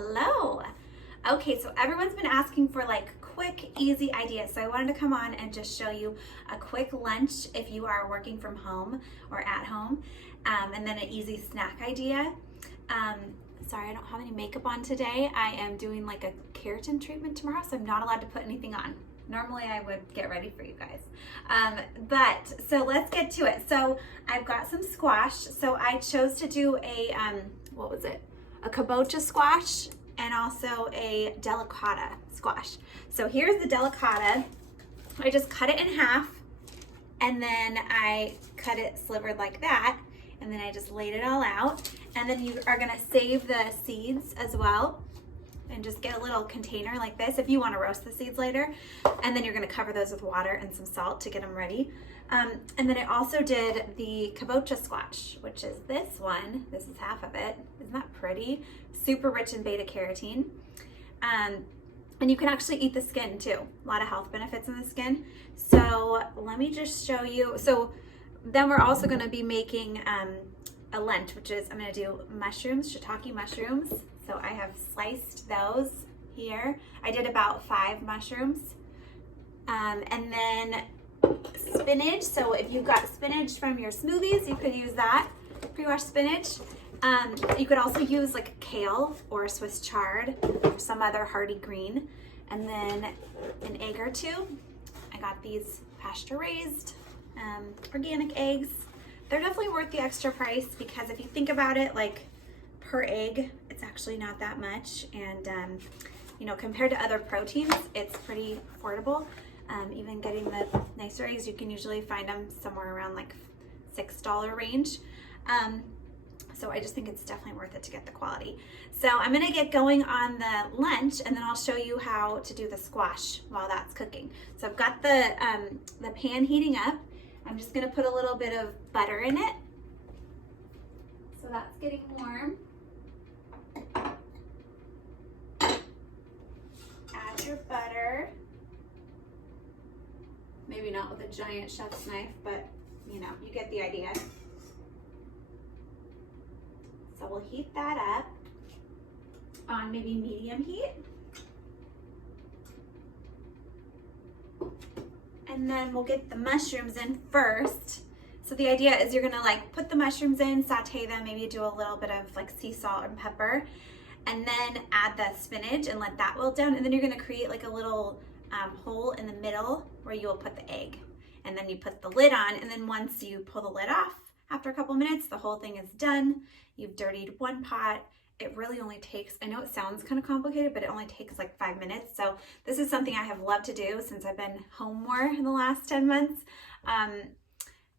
Hello. Okay, so everyone's been asking for like quick, easy ideas. So I wanted to come on and just show you a quick lunch if you are working from home or at home, and then an easy snack idea. Sorry, I don't have any makeup on today. I am doing like a keratin treatment tomorrow, so I'm not allowed to put anything on. Normally I would get ready for you guys. So let's get to it. So I've got some squash. So I chose to do a, what was it? A Kobocha squash and also a Delicata squash. So here's the Delicata. I just cut it in half and then I cut it slivered like that. And then I just laid it all out. And then you are gonna save the seeds as well and just get a little container like this if you wanna roast the seeds later. And then you're gonna cover those with water and some salt to get them ready. And then I also did the Kobocha squash, which is this one. This is half of it. Isn't that pretty? Super rich in beta carotene. And you can actually eat the skin too. A lot of health benefits in the skin. So let me just show you. So then we're also gonna be making a lunch, which is, I'm gonna do mushrooms, shiitake mushrooms. So I have sliced those here. I did about 5 mushrooms. And then spinach. So if you've got spinach from your smoothies, you could use that, pre-washed spinach. You could also use like kale or Swiss chard or some other hardy green. And then an egg or two. I got these pasture raised, organic eggs. They're definitely worth the extra price because if you think about it, like per egg, it's actually not that much. And you know, compared to other proteins, it's pretty affordable. Even getting the nicer eggs, you can usually find them somewhere around like $6 range. So I just think it's definitely worth it to get the quality. So I'm gonna get going on the lunch and then I'll show you how to do the squash while that's cooking. So I've got the pan heating up. I'm just gonna put a little bit of butter in it. So that's getting warm. Add your butter. Maybe not with a giant chef's knife, but you know, you get the idea. So we'll heat that up on maybe medium heat. And then we'll get the mushrooms in first. So the idea is you're gonna like put the mushrooms in, saute them, maybe do a little bit of like sea salt and pepper, and then add the spinach and let that wilt down. And then you're gonna create like a little hole in the middle where you will put the egg. And then you put the lid on, and then once you pull the lid off, after a couple minutes, the whole thing is done. You've dirtied one pot. It really only takes, I know it sounds kind of complicated, but it only takes like 5 minutes. So this is something I have loved to do since I've been home more in the last 10 months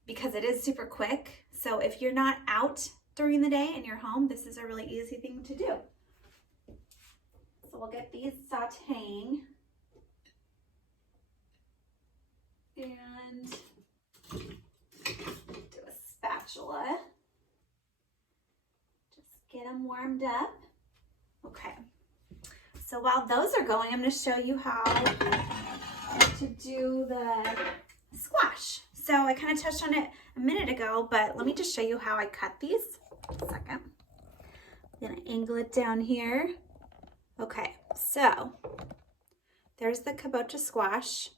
because it is super quick. So if you're not out during the day and you're home, this is a really easy thing to do. So we'll get these sauteing. And do a spatula. Just get them warmed up. Okay. So while those are going, I'm going to show you how to do the squash. So I kind of touched on it a minute ago, but let me just show you how I cut these. Just a second. I'm going to angle it down here. Okay, so there's the Kobocha squash.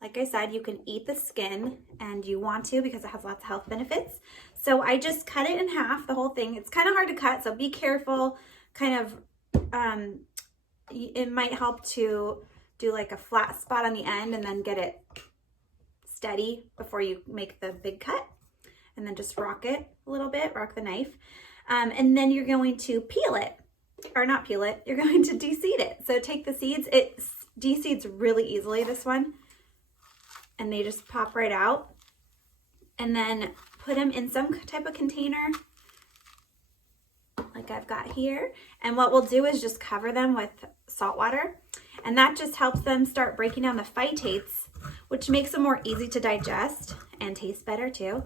Like I said, you can eat the skin and you want to because it has lots of health benefits. So I just cut it in half, the whole thing. It's kind of hard to cut, so be careful. Kind of, it might help to do like a flat spot on the end and then get it steady before you make the big cut. And then just rock it a little bit, rock the knife. And then you're going to peel it, or not peel it, you're going to de-seed it. So take the seeds, it de-seeds really easily, this one. And they just pop right out, and then put them in some type of container like I've got here. And what we'll do is just cover them with salt water, and that just helps them start breaking down the phytates, which makes them more easy to digest and taste better too,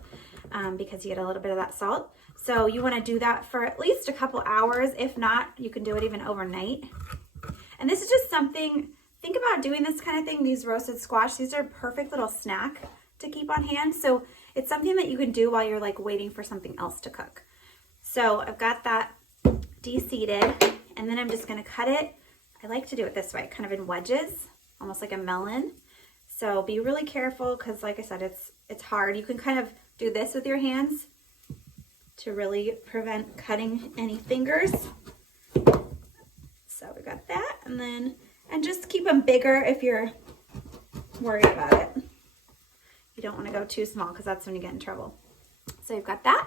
because you get a little bit of that salt. So you want to do that for at least a couple hours. If not, you can do it even overnight. And this is just something, think about doing this kind of thing, these roasted squash. These are a perfect little snack to keep on hand. So it's something that you can do while you're like waiting for something else to cook. So I've got that de-seeded, And then I'm just gonna cut it. I like to do it this way, kind of in wedges, almost like a melon. So be really careful because like I said, it's hard. You can kind of do this with your hands to really prevent cutting any fingers. So we got that, and just keep them bigger if you're worried about it. You don't want to go too small because that's when you get in trouble. So you've got that.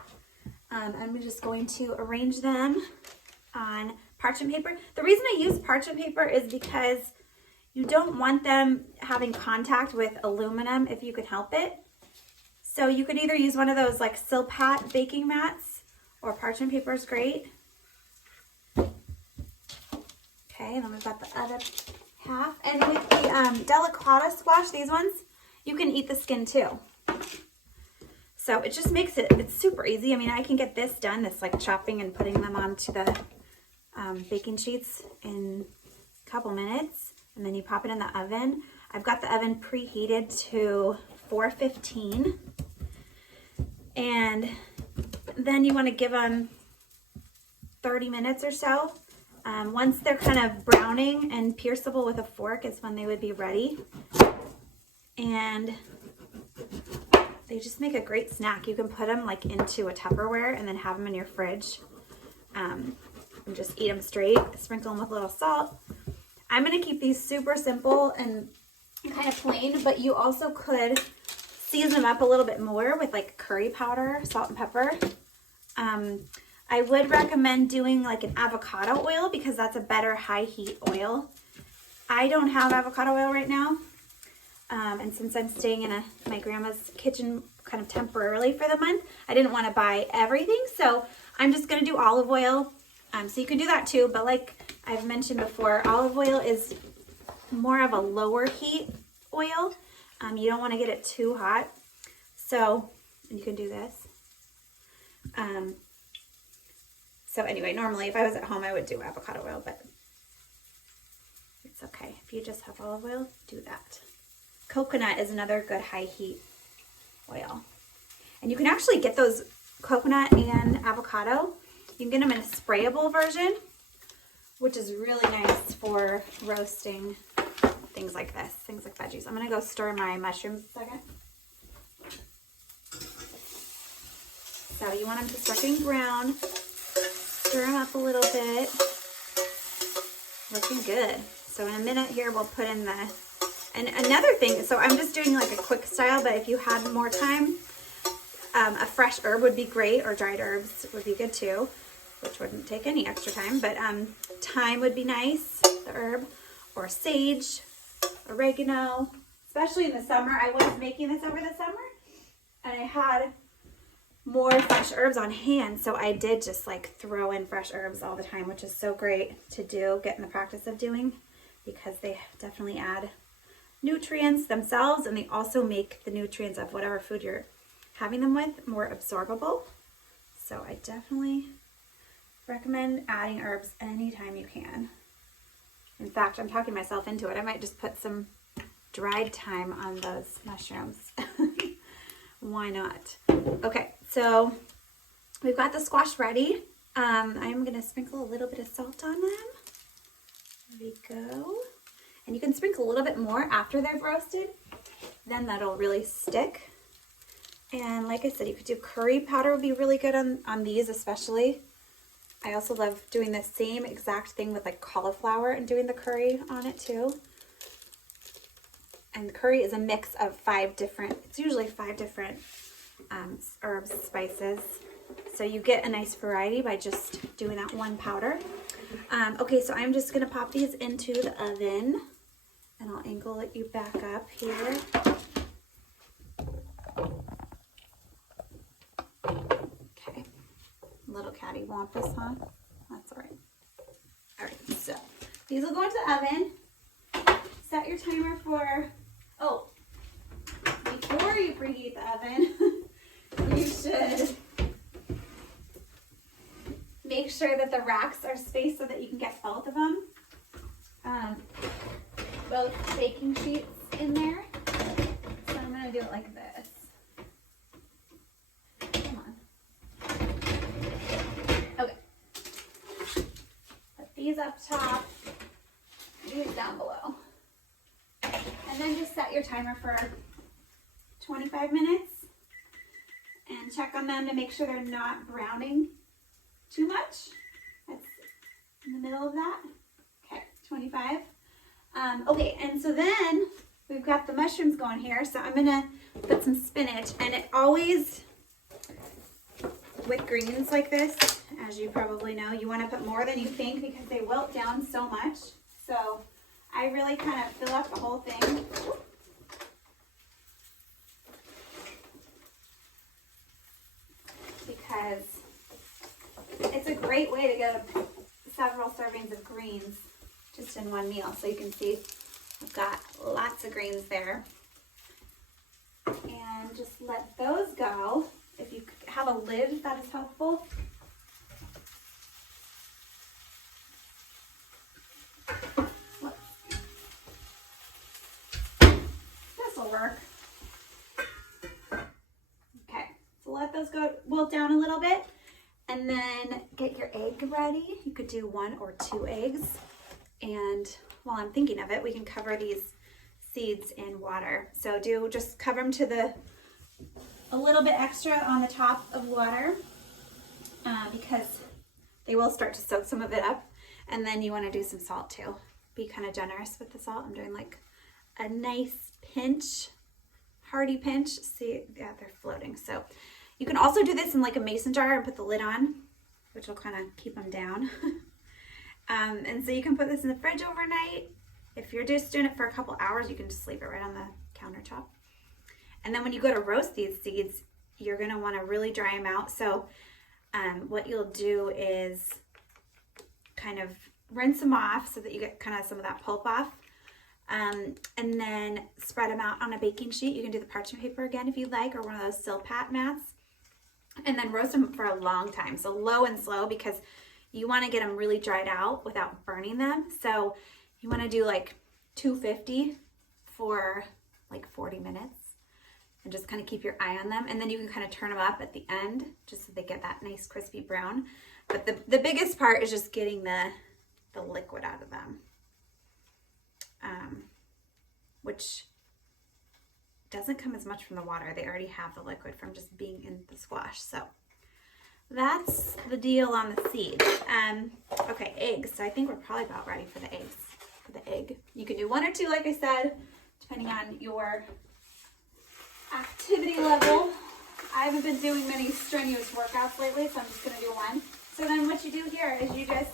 I'm just going to arrange them on parchment paper. The reason I use parchment paper is because you don't want them having contact with aluminum if you can help it. So you could either use one of those like Silpat baking mats, or parchment paper is great. Okay, and then we've got the other half. And with the Delicata squash, these ones, you can eat the skin too. So it just makes it's super easy. I mean, I can get this done, this like chopping and putting them onto the baking sheets in a couple minutes. And then you pop it in the oven. I've got the oven preheated to 415. And then you want to give them 30 minutes or so. Once they're kind of browning and pierceable with a fork is when they would be ready. And they just make a great snack. You can put them like into a Tupperware and then have them in your fridge. And just eat them straight, sprinkle them with a little salt. I'm gonna keep these super simple and kind of plain, but you also could season them up a little bit more with like curry powder, salt and pepper. I would recommend doing like an avocado oil because that's a better high heat oil. I don't have avocado oil right now. And since I'm staying in my grandma's kitchen kind of temporarily for the month, I didn't want to buy everything. So I'm just going to do olive oil. So you can do that too. But like I've mentioned before, olive oil is more of a lower heat oil. You don't want to get it too hot. So you can do this. So anyway, normally if I was at home, I would do avocado oil, but it's okay. If you just have olive oil, do that. Coconut is another good high heat oil. And you can actually get those coconut and avocado. You can get them in a sprayable version, which is really nice for roasting things like this, things like veggies. I'm gonna go stir my mushrooms a second. So you want them to start getting brown. Stir them up a little bit. Looking good. So in a minute here, we'll put in and another thing, so I'm just doing like a quick style, but if you had more time, a fresh herb would be great, or dried herbs would be good too, which wouldn't take any extra time, but thyme would be nice, the herb, or sage, oregano, especially in the summer. I was making this over the summer, and I had more fresh herbs on hand, so I did just like throw in fresh herbs all the time, which is so great to do, get in the practice of doing, because they definitely add nutrients themselves, and they also make the nutrients of whatever food you're having them with more absorbable. So I definitely recommend adding herbs anytime you can. In fact, I'm talking myself into it. I might just put some dried thyme on those mushrooms. Why not? Okay, so we've got the squash ready. I'm gonna sprinkle a little bit of salt on them. There we go. And you can sprinkle a little bit more after they've roasted, then that'll really stick. And like I said, you could do curry powder, would be really good on these especially. I also love doing the same exact thing with like cauliflower and doing the curry on it too. And curry is a mix of it's usually five different herbs, spices. So you get a nice variety by just doing that one powder. Okay, so I'm just gonna pop these into the oven, and I'll angle you back up here. Okay, little catty wampus, huh? That's all right. All right, so these will go into the oven. Set your timer for, before you preheat the oven, you should make sure that the racks are spaced so that you can get both of them. Both baking sheets in there. So I'm gonna do it like this. Come on. Okay. Put these up top, these down below. And then just set your timer for 25 minutes and check on them to make sure they're not browning too much. That's in the middle of that. Okay, 25. Okay, and so then we've got the mushrooms going here. So I'm gonna put some spinach, and it always, with greens like this, as you probably know, you wanna put more than you think because they wilt down so much. So I really kind of fill up the whole thing. Because it's a great way to get several servings of greens just in one meal. So you can see I've got lots of greens there. And just let those go. If you have a lid, that is helpful. This will work. Okay, so let those go wilt down a little bit. And then get your egg ready. You could do 1 or 2 eggs. And while I'm thinking of it, we can cover these seeds in water. So just cover them to a little bit extra on the top of water because they will start to soak some of it up. And then you want to do some salt too. Be kind of generous with the salt. I'm doing like a nice pinch, hearty pinch. See, yeah, they're floating. So you can also do this in like a mason jar and put the lid on, which will kind of keep them down. And so you can put this in the fridge overnight. If you're just doing it for a couple hours, you can just leave it right on the countertop. And then when you go to roast these seeds, you're gonna wanna really dry them out. So what you'll do is kind of rinse them off so that you get kind of some of that pulp off. And then spread them out on a baking sheet. You can do the parchment paper again if you'd like, or one of those Silpat mats. And then roast them for a long time. So low and slow, because you want to get them really dried out without burning them. So you want to do like 250 for like 40 minutes and just kind of keep your eye on them. And then you can kind of turn them up at the end just so they get that nice crispy brown. But the biggest part is just getting the liquid out of them, which doesn't come as much from the water. They already have the liquid from just being in the squash. So that's the deal on the seeds. Okay, eggs. So I think we're probably about ready for the eggs. For the egg, you can do 1 or 2, like I said, depending on your activity level. I haven't been doing many strenuous workouts lately, so I'm just gonna do 1. So then what you do here is you just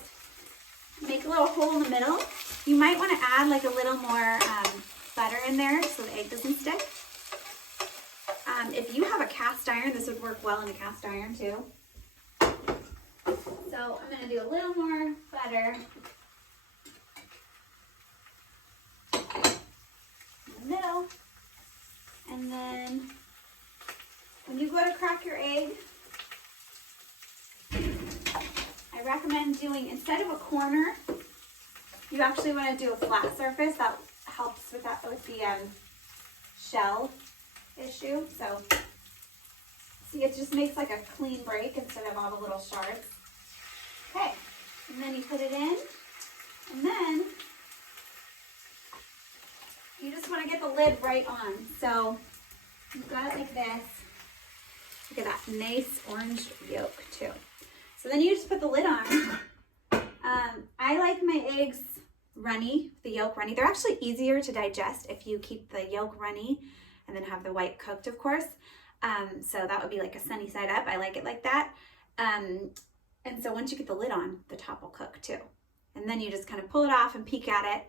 make a little hole in the middle. You might want to add like a little more butter in there so the egg doesn't stick. If you have a cast iron, this would work well in a cast iron too. So I'm going to do a little more butter in the middle. And then when you go to crack your egg, I recommend doing, instead of a corner, you actually want to do a flat surface. That helps with that, with the shell issue. So see, it just makes like a clean break instead of all the little shards. Okay, and then you put it in, and then you just want to get the lid right on. So you've got it like this. Look at that nice orange yolk too. So then you just put the lid on. I like my eggs runny, the yolk runny. They're actually easier to digest if you keep the yolk runny and then have the white cooked, of course. So that would be like a sunny side up. I like it like that. And so once you get the lid on, the top will cook too. And then you just kind of pull it off and peek at it.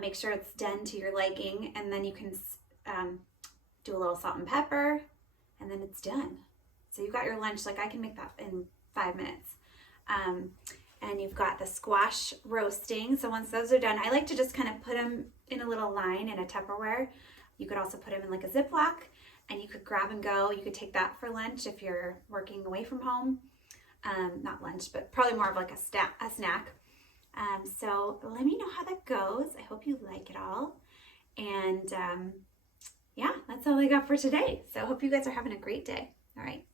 Make sure it's done to your liking. And then you can do a little salt and pepper, and then it's done. So you've got your lunch. Like I can make that in 5 minutes. And you've got the squash roasting. So once those are done, I like to just kind of put them in a little line in a Tupperware. You could also put them in like a Ziploc, and you could grab and go. You could take that for lunch if you're working away from home. Not lunch, but probably more of like a snack. So let me know how that goes. I hope you like it all. And yeah, that's all I got for today. So I hope you guys are having a great day. All right.